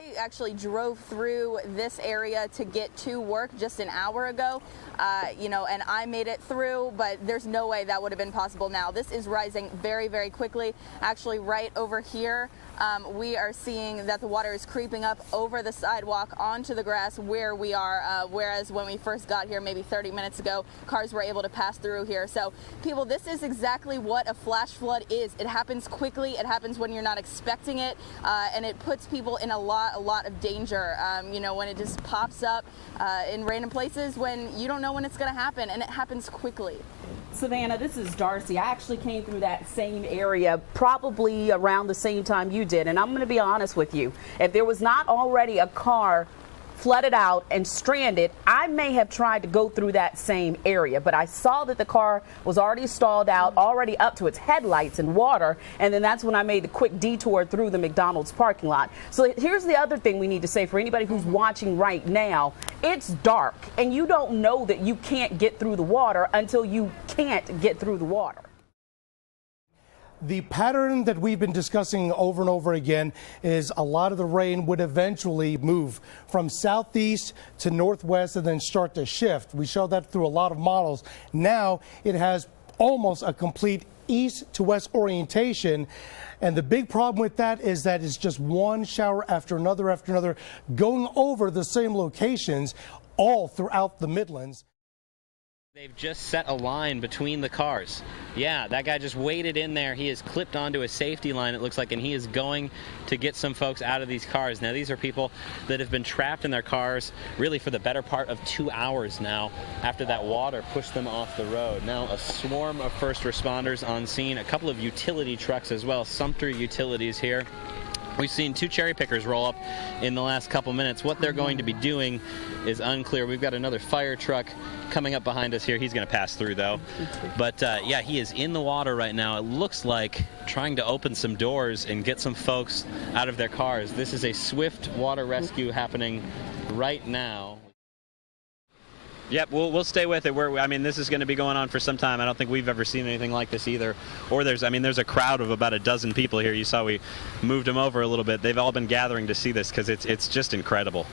I actually drove through this area to get to work just an hour ago, and I made it through, but there's no way that would have been possible now. This is rising very, very quickly. Actually, right over here, we are seeing that the water is creeping up over the sidewalk onto the grass where we are, whereas when we first got here maybe 30 minutes ago, cars were able to pass through here. So people, this is exactly what a flash flood is. It happens quickly, it happens when you're not expecting it, and it puts people in a lot of danger, when it just pops up in random places when you don't know when it's going to happen, and it happens quickly. Savannah, this is Darcy. I actually came through that same area probably around the same time you did, and I'm going to be honest with you. If there was not already a car flooded out and stranded, I may have tried to go through that same area, but I saw that the car was already stalled out, already up to its headlights in water, and then that's when I made the quick detour through the McDonald's parking lot. So here's the other thing we need to say for anybody who's watching right now. It's dark, and you don't know that you can't get through the water until you can't get through the water. The pattern that we've been discussing over and over again is a lot of the rain would eventually move from southeast to northwest and then start to shift. We showed that through a lot of models. Now it has almost a complete east to west orientation. And the big problem with that is that it's just one shower after another going over the same locations all throughout the Midlands. They've just set a line between the cars. Yeah, that guy just waded in there. He is clipped onto a safety line, it looks like, and he is going to get some folks out of these cars. Now, these are people that have been trapped in their cars really for the better part of 2 hours now after that water pushed them off the road. Now, a swarm of first responders on scene, a couple of utility trucks as well, Sumter Utilities here. We've seen 2 cherry pickers roll up in the last couple minutes. What they're going to be doing is unclear. We've got another fire truck coming up behind us here. He's going to pass through, though. But, yeah, he is in the water right now. It looks like trying to open some doors and get some folks out of their cars. This is a swift water rescue happening right now. Yep, we'll stay with it. I mean, this is going to be going on for some time. I don't think we've ever seen anything like this either. Or there's a crowd of about a dozen people here. You saw we moved them over a little bit. They've all been gathering to see this because it's just incredible.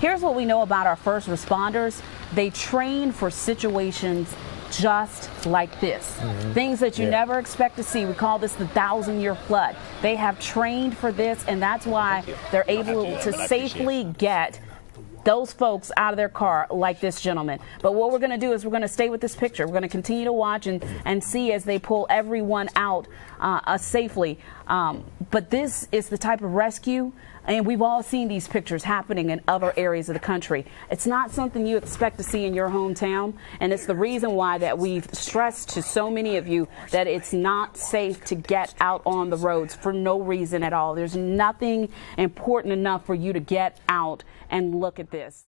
Here's what we know about our first responders. They train for situations just like this. Things that you never expect to see. We call this the 1,000-year flood. They have trained for this, and that's why they're able to safely get those folks out of their car like this gentleman. But what we're going to do is we're going to stay with this picture. We're going to continue to watch and see as they pull everyone out safely. But this is the type of rescue, and we've all seen these pictures happening in other areas of the country. It's not something you expect to see in your hometown, and it's the reason why that we've stressed to so many of you that it's not safe to get out on the roads for no reason at all. There's nothing important enough for you to get out and look at this.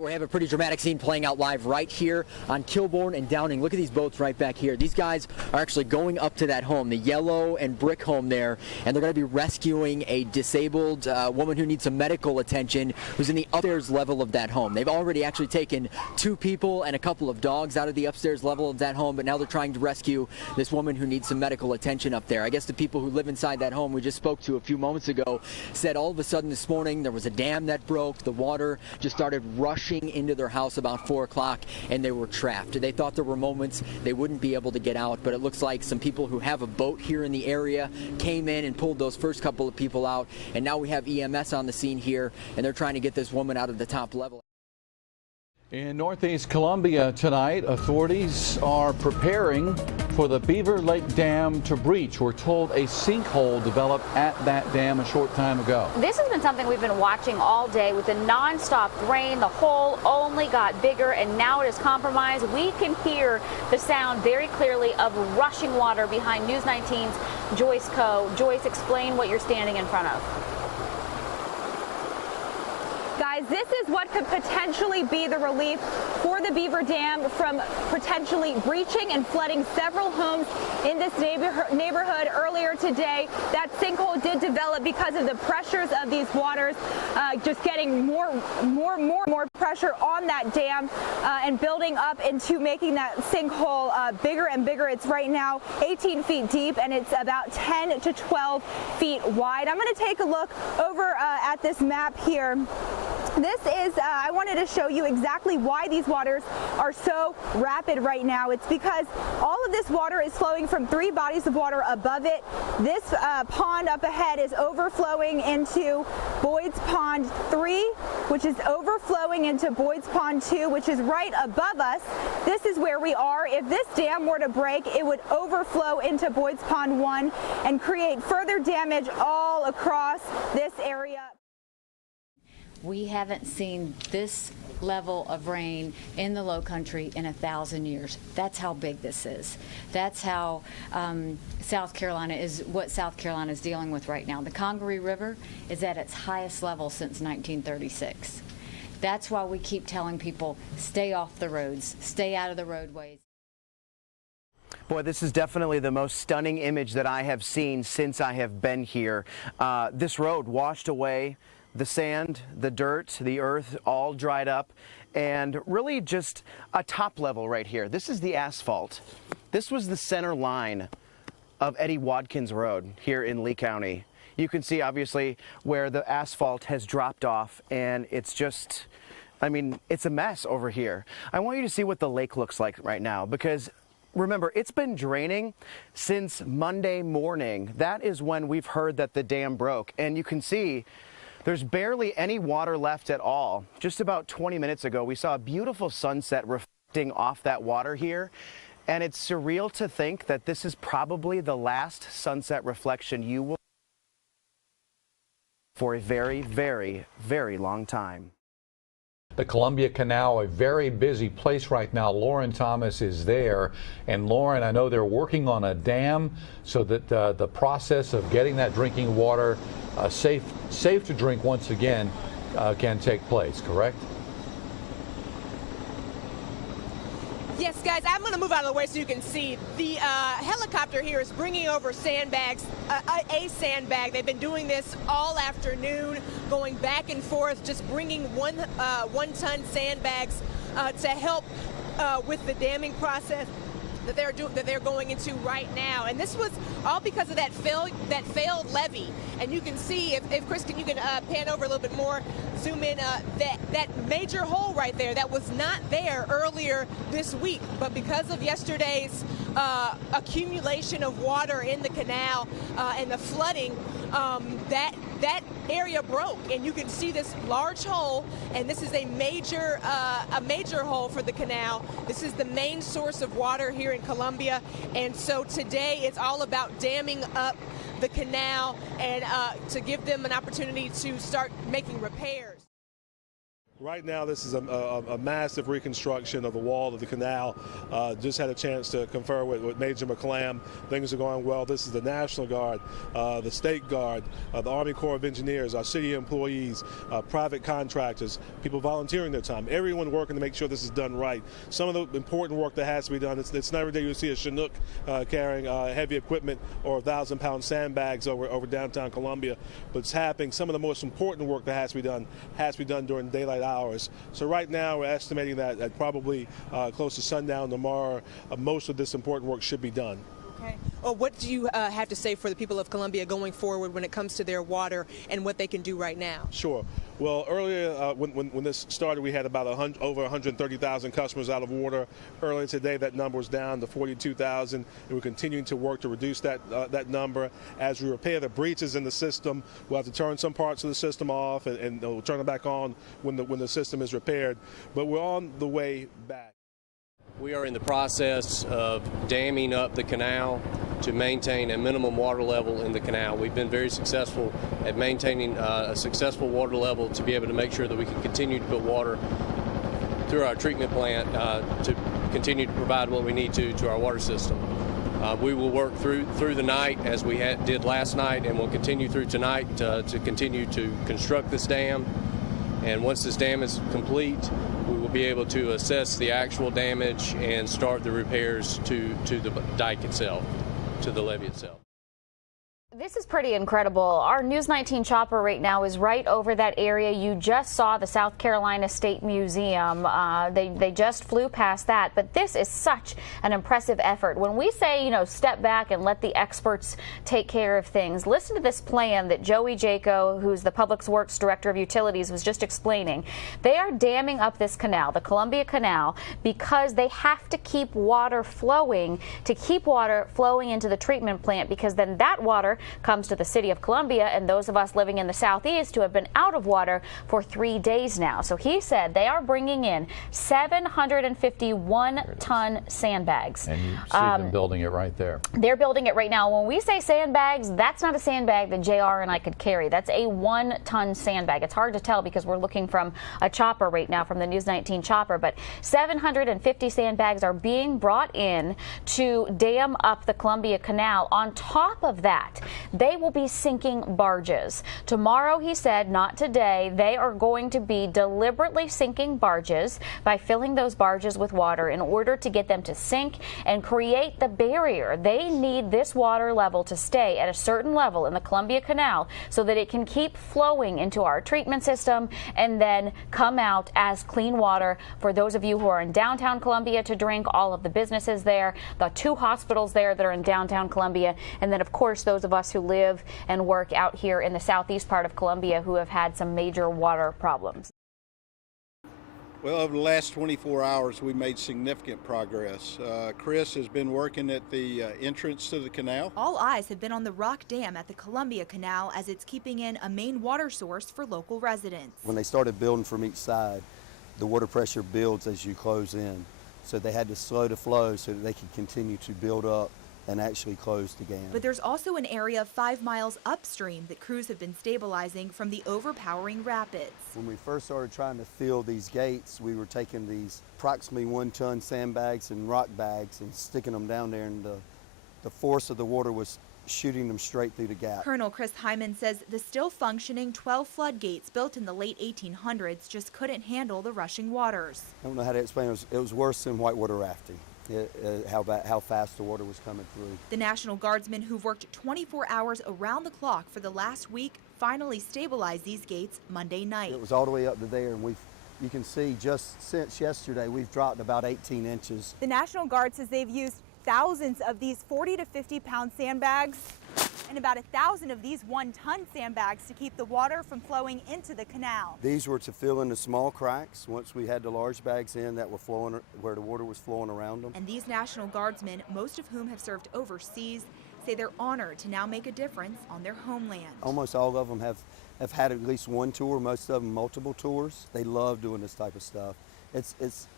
We have a pretty dramatic scene playing out live right here on Kilbourne and Downing. Look at these boats right back here. These guys are actually going up to that home, the yellow and brick home there, and they're going to be rescuing a disabled woman who needs some medical attention who's in the upstairs level of that home. They've already actually taken 2 people and a couple of dogs out of the upstairs level of that home, but now they're trying to rescue this woman who needs some medical attention up there. I guess the people who live inside that home we just spoke to a few moments ago said all of a sudden this morning there was a dam that broke. The water just started rushing into their house about 4 o'clock, and they were trapped. They thought there were moments they wouldn't be able to get out, but it looks like some people who have a boat here in the area came in and pulled those first couple of people out, and now we have EMS on the scene here, and they're trying to get this woman out of the top level. In Northeast Columbia tonight, authorities are preparing for the Beaver Lake Dam to breach. We're told a sinkhole developed at that dam a short time ago. This has been something we've been watching all day. With the nonstop rain, the hole only got bigger, and now it is compromised. We can hear the sound very clearly of rushing water behind News 19's Joyce Coe. Joyce, explain what you're standing in front of. Guys, guys, this is what could potentially be the relief for the Beaver Dam from potentially breaching and flooding several homes in this neighborhood earlier today. That sinkhole did develop because of the pressures of these waters, just getting more pressure on that dam and building up into making that sinkhole bigger and bigger. It's right now 18 feet deep and it's about 10 to 12 feet wide. I'm going to take a look over at this map here. This is, I wanted to show you exactly why these waters are so rapid right now. It's because all of this water is flowing from 3 bodies of water above it. This pond up ahead is overflowing into Boyd's Pond 3, which is overflowing into Boyd's Pond 2, which is right above us. This is where we are. If this dam were to break, it would overflow into Boyd's Pond 1 and create further damage all across this area. We haven't seen this level of rain in the Lowcountry in 1,000 years. That's how big this is. That's how South Carolina is dealing with right now. The Congaree River is at its highest level since 1936. That's why we keep telling people, stay off the roads, stay out of the roadways. Boy, this is definitely the most stunning image that I have seen since I have been here. This road washed away. The sand, the dirt, the earth all dried up, and really just a top level right here. This is the asphalt. This was the center line of Eddie Watkins Road here in Lee County. You can see obviously where the asphalt has dropped off, and it's just, I mean, it's a mess over here. I want you to see what the lake looks like right now, because remember, it's been draining since Monday morning. That is when we've heard that the dam broke, and you can see there's barely any water left at all. Just about 20 minutes ago, we saw a beautiful sunset reflecting off that water here. And it's surreal to think that this is probably the last sunset reflection you will for a very, very, very long time. The Columbia Canal, a very busy place right now. Lauren Thomas is there. And Lauren, I know they're working on a dam so that the process of getting that drinking water safe to drink once again can take place, correct? Yes, guys, I'm going to move out of the way so you can see. The helicopter here is bringing over sandbags, a sandbag. They've been doing this all afternoon, going back and forth, just bringing one-ton sandbags to help with the damming process that they're going into right now. And this was all because of that failed levee. And you can see, if Chris, you can pan over a little bit more, zoom in, that major hole right there that was not there earlier this week. But because of yesterday's accumulation of water in the canal and the flooding, that area broke, and you can see this large hole, and this is a major hole for the canal. This is the main source of water here in Columbia, and so today it's all about damming up the canal and to give them an opportunity to start making repairs. Right now, this is a massive reconstruction of the wall of the canal. Just had a chance to confer with Major McClam. Things are going well. This is the National Guard, the State Guard, the Army Corps of Engineers, our city employees, private contractors, people volunteering their time, everyone working to make sure this is done right. Some of the important work that has to be done, it's not every day you see a Chinook carrying heavy equipment or 1,000-pound sandbags over downtown Columbia, but it's happening. Some of the most important work that has to be done during daylight hours. So right now we're estimating that at probably close to sundown tomorrow, most of this important work should be done. Okay. Well, what do you have to say for the people of Columbia going forward when it comes to their water and what they can do right now? Sure. Well, earlier when this started, we had about over 130,000 customers out of water. Earlier today, that number was down to 42,000, and we're continuing to work to reduce that number. As we repair the breaches in the system, we'll have to turn some parts of the system off, and we'll turn it back on when the system is repaired. But we're on the way back. We are in the process of damming up the canal to maintain a minimum water level in the canal. We've been very successful at maintaining a successful water level to be able to make sure that we can continue to put water through our treatment plant to continue to provide what we need to our water system. We will work through the night as we did last night, and we'll continue through tonight to continue to construct this dam And once this dam is complete, we will be able to assess the actual damage and start the repairs to the dike itself, to the levee itself. This is pretty incredible. Our News 19 chopper right now is right over that area. You just saw the South Carolina State Museum. They just flew past that, but this is such an impressive effort. When we say, you know, step back and let the experts take care of things, listen to this plan that Joey Jaco, who's the Public Works Director of Utilities, was just explaining. They are damming up this canal, the Columbia Canal, because they have to keep water flowing into the treatment plant, because then that water comes to the city of Columbia and those of us living in the southeast who have been out of water for 3 days now. So he said they are bringing in 751-ton sandbags. And you see them building it right there. They're building it right now. When we say sandbags, that's not a sandbag that JR and I could carry. That's a 1-ton sandbag. It's hard to tell because we're looking from a chopper right now, from the News 19 chopper, but 750 sandbags are being brought in to dam up the Columbia Canal. On top of that, they will be sinking barges. Tomorrow, he said, not today, they are going to be deliberately sinking barges by filling those barges with water in order to get them to sink and create the barrier. They need this water level to stay at a certain level in the Columbia Canal so that it can keep flowing into our treatment system and then come out as clean water for those of you who are in downtown Columbia to drink, all of the businesses there, the 2 hospitals there that are in downtown Columbia, and then of course those of us who live and work out here in the southeast part of Columbia who have had some major water problems. Well, over the last 24 hours, we made significant progress. Chris has been working at the entrance to the canal. All eyes have been on the rock dam at the Columbia Canal as it's keeping in a main water source for local residents. When they started building from each side, the water pressure builds as you close in. So they had to slow the flow so that they could continue to build up and actually close the dam. But there's also an area 5 miles upstream that crews have been stabilizing from the overpowering rapids. When we first started trying to fill these gates, we were taking these approximately 1-ton sandbags and rock bags and sticking them down there, and the force of the water was shooting them straight through the gap. Colonel Chris Hyman says the still functioning 12 floodgates built in the late 1800s just couldn't handle the rushing waters. I don't know how to explain it. It was worse than whitewater rafting. How fast the water was coming through. The National Guardsmen who've worked 24 hours around the clock for the last week finally stabilized these gates Monday night. It was all the way up to there, and you can see just since yesterday we've dropped about 18 inches. The National Guard says they've used thousands of these 40 to 50 pound sandbags and about 1,000 of these 1-ton sandbags to keep the water from flowing into the canal. These were to fill in the small cracks once we had the large bags in that were flowing, where the water was flowing around them. And these National Guardsmen, most of whom have served overseas, say they're honored to now make a difference on their homeland. Almost all of them have had at least 1 tour, most of them multiple tours. They love doing this type of stuff. It's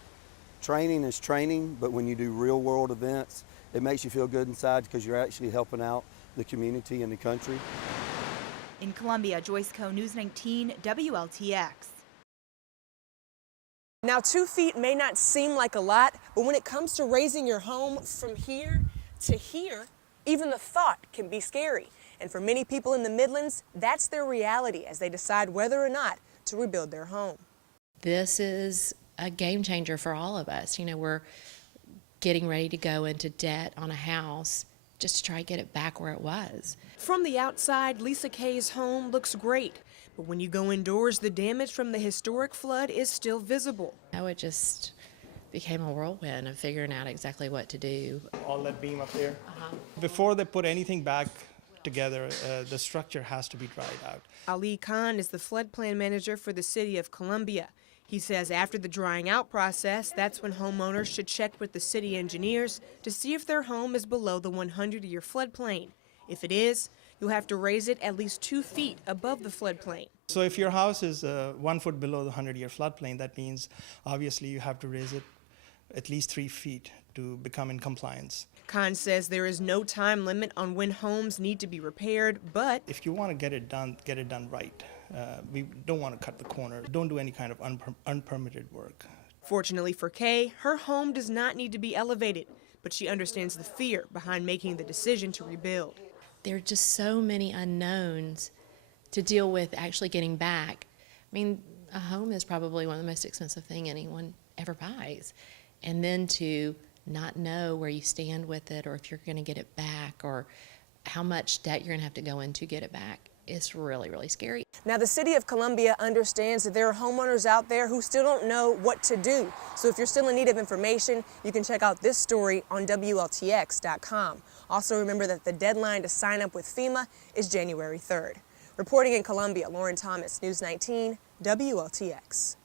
training is training, but when you do real world events, it makes you feel good inside because you're actually helping out the community and the country. In Columbia, Joyce Coe, News 19, WLTX. Now, 2 feet may not seem like a lot, but when it comes to raising your home from here to here, even the thought can be scary. And for many people in the Midlands, that's their reality as they decide whether or not to rebuild their home. This is a game changer for all of us. You know, we're getting ready to go into debt on a house just to try to get it back where it was. From the outside, Lisa Kay's home looks great, but when you go indoors, the damage from the historic flood is still visible. You know, it just became a whirlwind of figuring out exactly what to do. All that beam up there. Before they put anything back together, the structure has to be dried out. Ali Khan is the flood plan manager for the city of Columbia. He says after the drying out process, that's when homeowners should check with the city engineers to see if their home is below the 100-year floodplain. If it is, you'll have to raise it at least 2 feet above the floodplain. So if your house is 1 foot below the 100-year floodplain, that means obviously you have to raise it at least 3 feet to become in compliance. Khan says there is no time limit on when homes need to be repaired, but if you want to get it done right. We don't want to cut the corners. Don't do any kind of unpermitted work. Fortunately for Kay, her home does not need to be elevated, but she understands the fear behind making the decision to rebuild. There are just so many unknowns to deal with actually getting back. I mean, A home is probably one of the most expensive thing anyone ever buys. And then to not know where you stand with it, or if you're going to get it back, or how much debt you're going to have to go in to get it back, it's really, really scary. Now, the city of Columbia understands that there are homeowners out there who still don't know what to do. So if you're still in need of information, you can check out this story on WLTX.com. Also, remember that the deadline to sign up with FEMA is January 3rd. Reporting in Columbia, Lauren Thomas, News 19, WLTX.